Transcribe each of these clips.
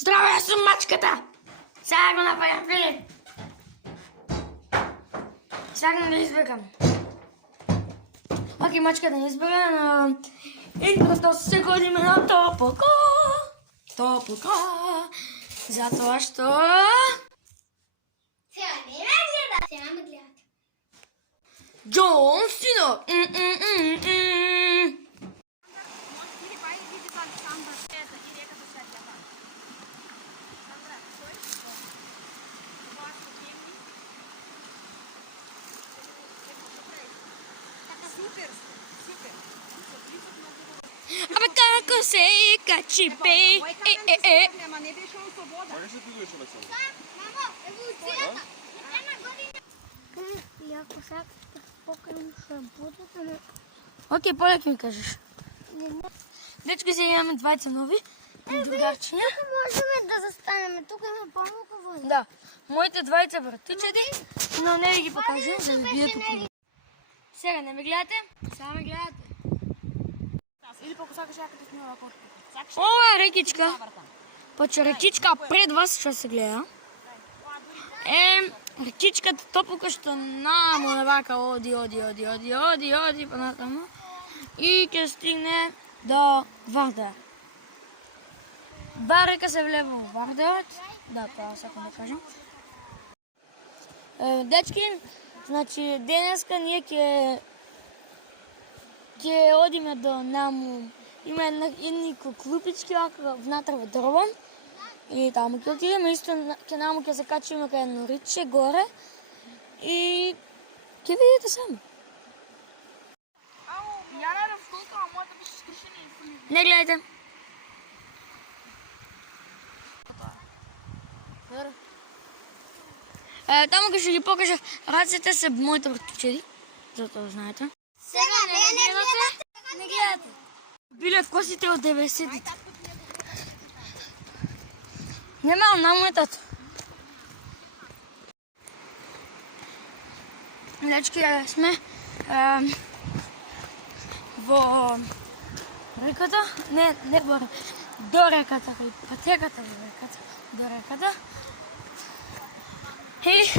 Здраве, аз съм мачката! Сега го направя, Филип! Сега да избегам. Окей, мачката не избега, но... Интрото се ходиме на топлко. Топлко. Затова, що... Сега не ме гледат. Сега ме гледат. Джон Сина! Абе како се качи пей? Ама не беше он свобода. Как се двигаш, Александър? Мамо, еволюцията. И ако сега покажем шампутата, Окей, по-леки ми кажеш. не знам. Дечко сега имаме двайца нови. Другарчиня. Тук можем да застанем. Тук има по-малко вода. Да, моите двайца братичеди, но не ви ги покажа, за да не бият тук. Сега не ме гледате, сега ме гледате. Или пък сакаш яката снимала котката. Ова е рекичка. Почва рекичка пред вас ще се гледа. Рекичката топока ще намо навака оди понатамо. И ќе стигне до Вардар. Два река се влева в Вардарот. Да, това сакам да кажем. Дечки, значи денеска ние ќе одиме до наму. Има едни клупички внатре во дрво. И таму ќе отидеме, исто ќе наму ќе се качиме кај едно риче горе. И ќе видите сами. Яна е в школка, а моята беше скрушена и фулизма. Не гледайте. Таму ќе ще ги покажа раците се моите братовчеди, зато да знаете. Сега не гледате. Не гледате. Биле в косите от 90-те. Нема, намо е тато. Дечки, сме во реката, не во реката, до реката, пътеката до реката, до реката. И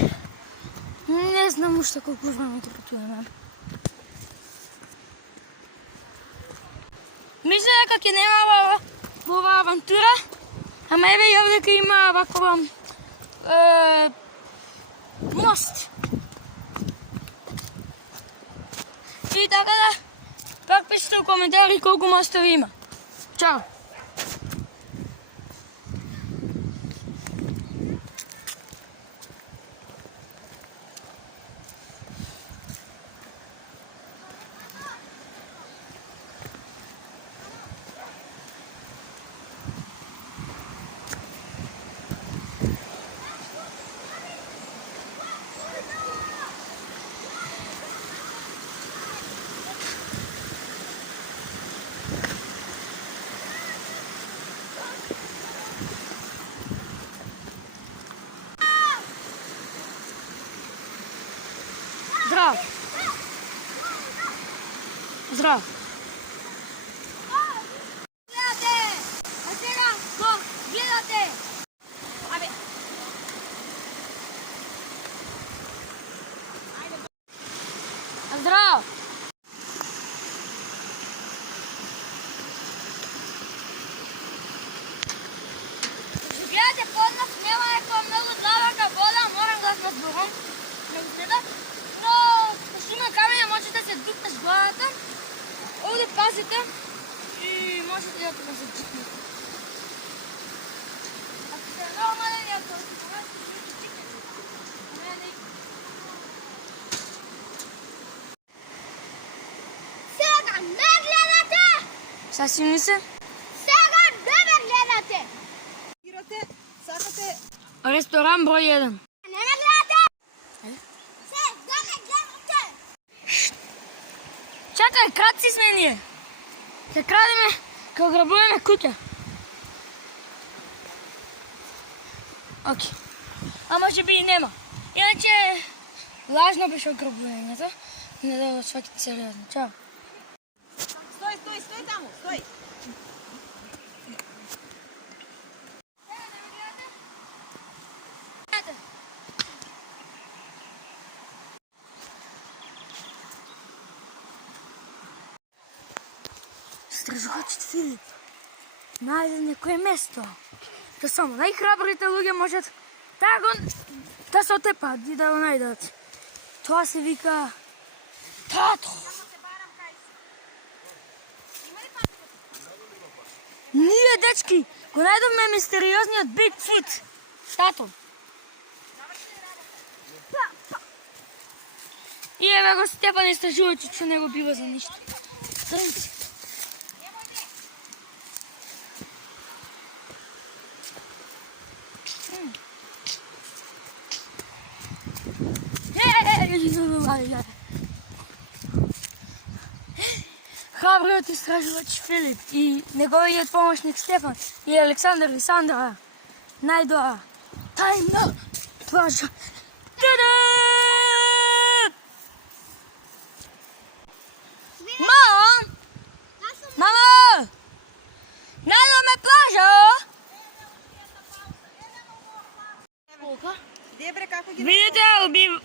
не знам още колко време да пътуваме. Мисля дека ќе нема во оваа авантура, ама еве ја дека има вакова мост. И така да, пак пишете у коментари колко мостови има. Чао! Здрав! Здрав! Гледате. А сега го гледате. Абе, Здрав! Гледате под нас нема някаква много длабока вода, морам да се сборам. Но ще има каменя, може да се дупнеш главата. Овде пазите и можете да се дупнете. Ако сте много малени, ако се повезете, ще дупнете. Сега не гледате. Сасим ли се? Сега не ме гледате. спирате, сакате... Ресторан брой 1. Не ме гледате. Сега не гледате. Чакай, крадци сме ние. Се крадеме, като грабуваме кутя. Окей. А може би и нема. Иначе лажно беше ограбуването. Не да сваките сериозно. Чао. Стой, стой, стой там, стой! Истражувач Филип најде некое место. Да само најхрабрите луѓе можат да се отепат и да го најдат. Тоа се вика тато. Ние, дечки, го најдовме мистериозниот Бигфут. Тато. И еве го Степан истражувачот што не го бива за ништо. Трнци. Храбриот истражувач Филип и неговиот помошник Стефан и Александар и Сандра најдоа тајна плажа. Мамо! Најдоме плажа! Видите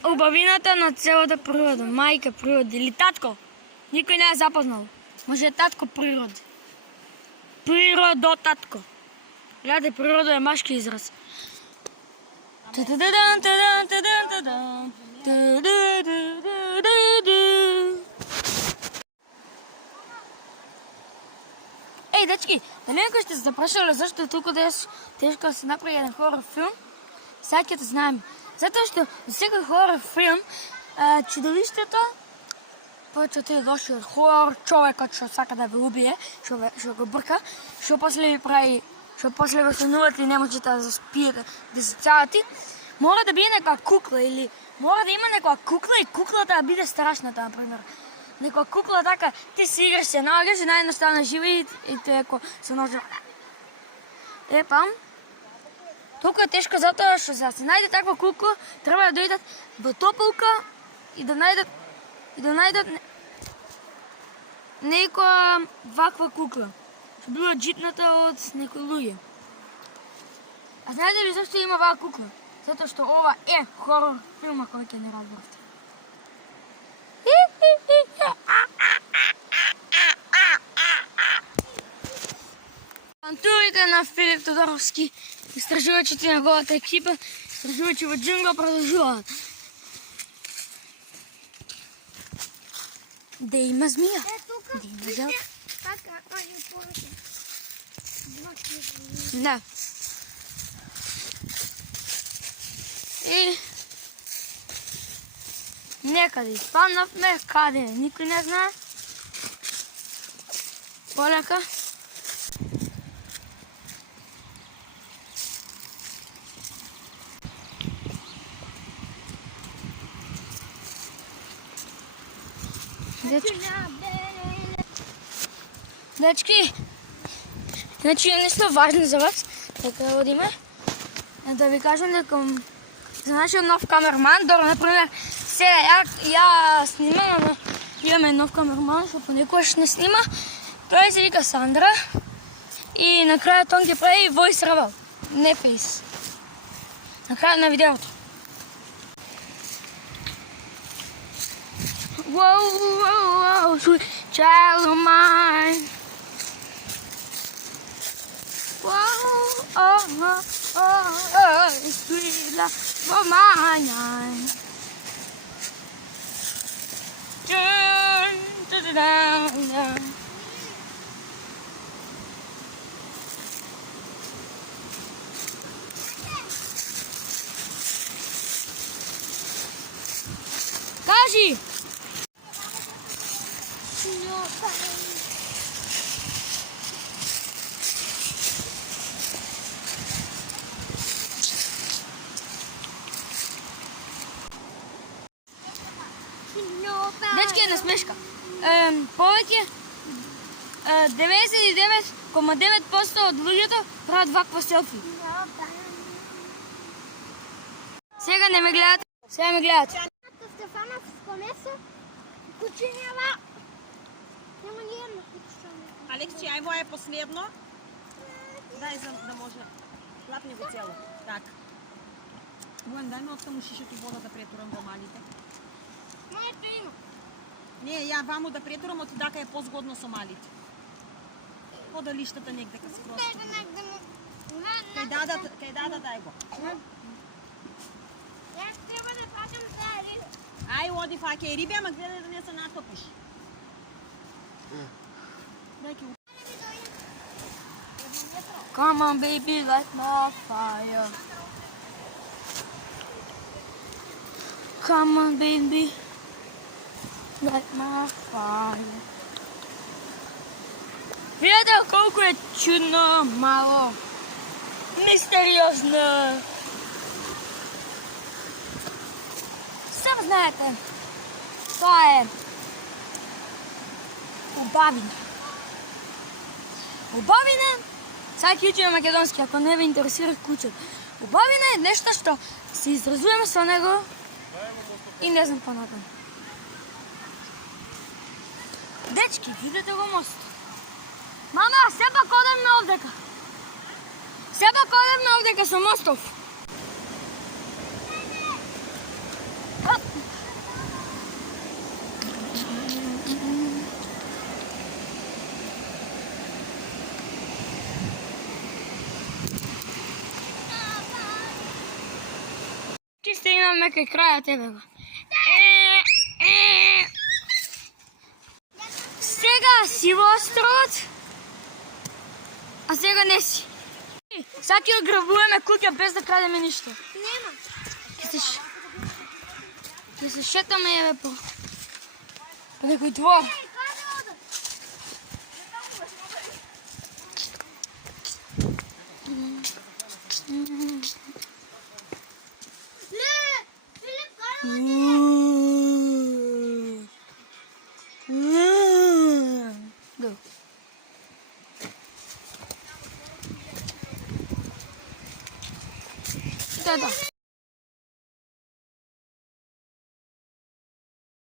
убавината на целата природа, мајка природа или татко. Никој не е запознал. Може татко природа. Природотатко. Гледајте, природа е машки израз. Еј, дечки, дали некој сте се запрашале зашто е толку тешко да се направи еден хорор филм? Сега ќе те знаеме. Затоа што за секој хорор филм чудовиштето повеќе тој лошиот хорор, човекот што сака да ве убие, што го брка, што после ви прави, што после ве сонувате и не можете да заспиете, да се цавате, мора да биде некоја кукла или мора да има некоја кукла и куклата да биде страшната, например. Некоја кукла така, ти си играш се наоѓаш и наједно стана жива и тој еко се ножа. Епа, толку е тешко затоа што за да се најде таква кукла, треба да дојдат во тополка и да најдат некоја ваква кукла, што била джитната од некои луѓе. А знаете ли зашто има ваква кукла? Затоа што ова е хорор филма кој ќе не разборавте. Авантурите на Филип Тодоровски, истражувачите на неговата екипа, истражувачи во џунгла продолжуваат. Да има змија. Да има жал. Да. И некаде изпаднавме, каде никој не знае. Полека. Дечки, значи е нешто важно за вас, дека одиме, да ви кажам дека за нашиот нов камерман, дора, например, сега ја снимам, имаме нов камерман, што понекогаш не снима, тој се вика Сандра и на крајот он ќе прави voice reveal, не face, на крајот на видеото. Whoa, whoa, whoa, sweet child of mine. Whoa, oh, sweet love of mine. Dun, dun. Кажи! Дечки е насмешка. Повеќе 99,9% од луѓето прават ваква селфи. Сега не ме гледате. Сега ме гледате. Стефановско месо, кучињава. Нема ни едно кучињава. Алекси, ај во е последно. Дај за да може. Лапни го цело. Така. Воен, дај ме откаму шишето вода да претурам во малите. Моето има. Не, ја ваму да претурам, од дака е позгодно со малите. Подалищата негде си просто. Дай го негде му. Кај дада дай го. Аз трябва да пакам тази риба. Ај, оди факе риби, ама гледай да не се натопиш. Дай ки Come on, baby, light my fire. Come on, baby, light my fire. Видите колко е чудно, мало, мистериозно. Сам знаете, това е Убавина. Убавина, всеки учи на македонски, ако не ви интересира кучето. Убавина е нещо, що се изразуваме с него и не знам по-натам. Дечки, видите го мост. Мама, все пак одем на овдека. Все пак одем на овдека со мостов. Ти стигнаме кај краја тебе го. Сега си во островот, а сега не си. Сега ќе ограбуваме куќа без да крадеме ништо. Нема. Ќе се шетаме еве по некој двор. Go. Да.